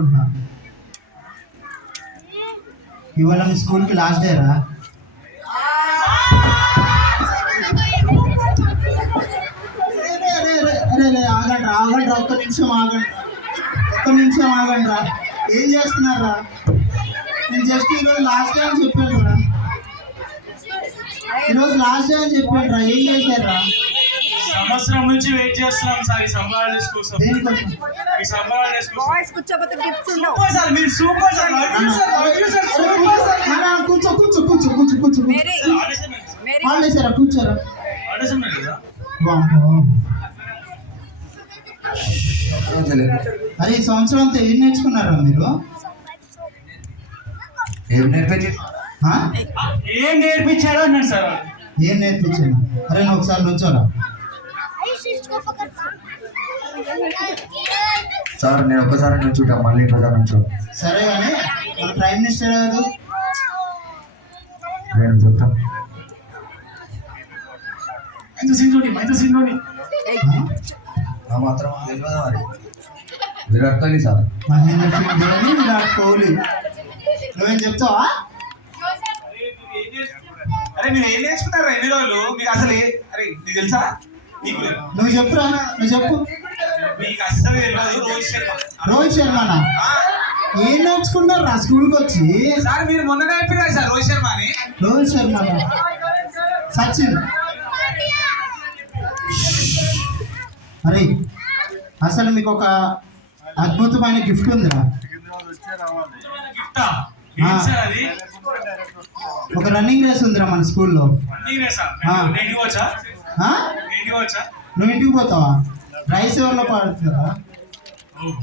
అనుకుంటున్నా. ఇవాళ మీ స్కూల్కి లాస్ట్ డే రా. ఆగండి ఆగండి, ఒక్క నిమిషం ఆగండి రా. ఏం చేస్తున్నారా? నేను జస్ట్ ఈరోజు లాస్ట్ డే అని చెప్పాను రా. ఈరోజు లాస్ట్ డే అని చెప్పాను రా. ఏం చేశారా? సంవత్సరం నుంచి వెయిట్ చేస్తున్నాం సార్ ఈ సమ్మర్ హాలిడేస్ కోసం. దేనికోసం? ఈ సమ్మర్ హాలిడేస్ కోసం. బాయ్స్ కూర్చోబోతే గిఫ్ట్స్ ఉండవు. సూపర్ సార్, మీరు సూపర్ సార్. కూర్చో కూర్చో కూర్చో కూర్చో కూర్చో. మేరీ మేరీ వాళ్ళేసారా? కూర్చోరా. ఆడేసాం కదా. అరే ఈ సంవత్సరం అంతా ఏం నేర్చుకున్నారా మీరు? ఏం నేర్పించి ఏం నేర్పించాడో అన్నాడు సార్. ఏం నేర్పించాను? అరే నువ్వు ఒకసారి నుంచోరా. సార్ నేను ఒక్కసారి నుంచుంటా, మళ్ళీ ఇంకోసారి నుంచో. సరే కానీ మన ప్రైమ్ మినిస్టర్ గారు నేను చెప్తా. మైతో సింధోని ఆ మాత్రం తెలియదు మరి. విరాట్ కోహ్లీ సార్. మహేంద్ర సింగ్ ధోని, విరాట్ కోహ్లీ. నువ్వేం చెప్తావా? అరే మీరు ఏం నేర్చుకున్నారా ఎన్ని రోజులు? మీకు అసలు అరే నీకు తెలుసా? నీకు నువ్వు చెప్పురా, నువ్వు చెప్పు. మీకు అసలు తెలియదు. రోహిత్ శర్మనా? ఏం నేర్చుకున్నారు రా స్కూల్కి వచ్చి? సార్ మీరు మొన్ననే అయిపోయారు సార్ రోహిత్ శర్మ అని. రోహిత్ శర్మనా? సచిన్. అరే అసలు మీకు ఒక అద్భుతమైన గిఫ్ట్ ఉందిరా. గిఫ్టా? ఏం సార్ అది? ఒక రన్నింగ్ రేస్ ఉందిరా మన స్కూల్లో. నువ్వు ఇంటికి పోతావా? రైస్ ఎవరిలో పాడుతున్నారా?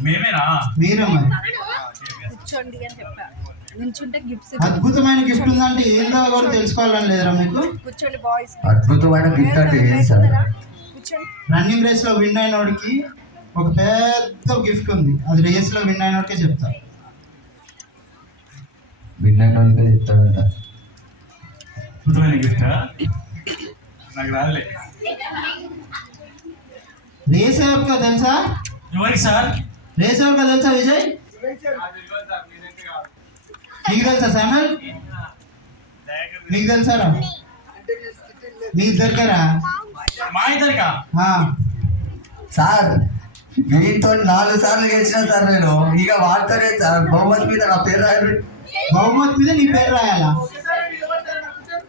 మేమేనా? మీరే మరి. కూర్చోండి అని చెప్పా. నుంచుంటే గిఫ్ట్స్. అద్భుతమైన గిఫ్ట్ ఉందంటే ఏందో కూడా తెలుసుకోవాలని లేదురా మీకు? కూర్చోండి బాయ్స్. అద్భుతమైన గిఫ్ట్ అంటే ఏం సార్? కూర్చోండి. రన్నింగ్ రేస్ లో విన్ అయినోడికి ఒక పెద్ద గిఫ్ట్ ఉంది. అది రేస్ లో విన్ అయినోడికే చెప్తా. విన్నాక వాళ్ళకే చెప్తాడంట. అద్భుతమైన గిఫ్టా? నాకు రాదులే. రేస్ ఎవరికో తెలుసా? ఎవరికి సార్? రేస్ ఎవరికో తెలుసా విజయ్? నీకు తెలుసా శామ్యుల్? మీకు తెలుసారా? మీ ఇద్దరికరా? మా ఇద్దరికా? సార్ వీటితో 4 సార్లు గెలిచిన సార్ నేను. ఇక వాడుతూనే సార్ బహుమతి మీద నా పేరు రాయాలి. బహుమతి మీద నీ పేరు రాయాలా?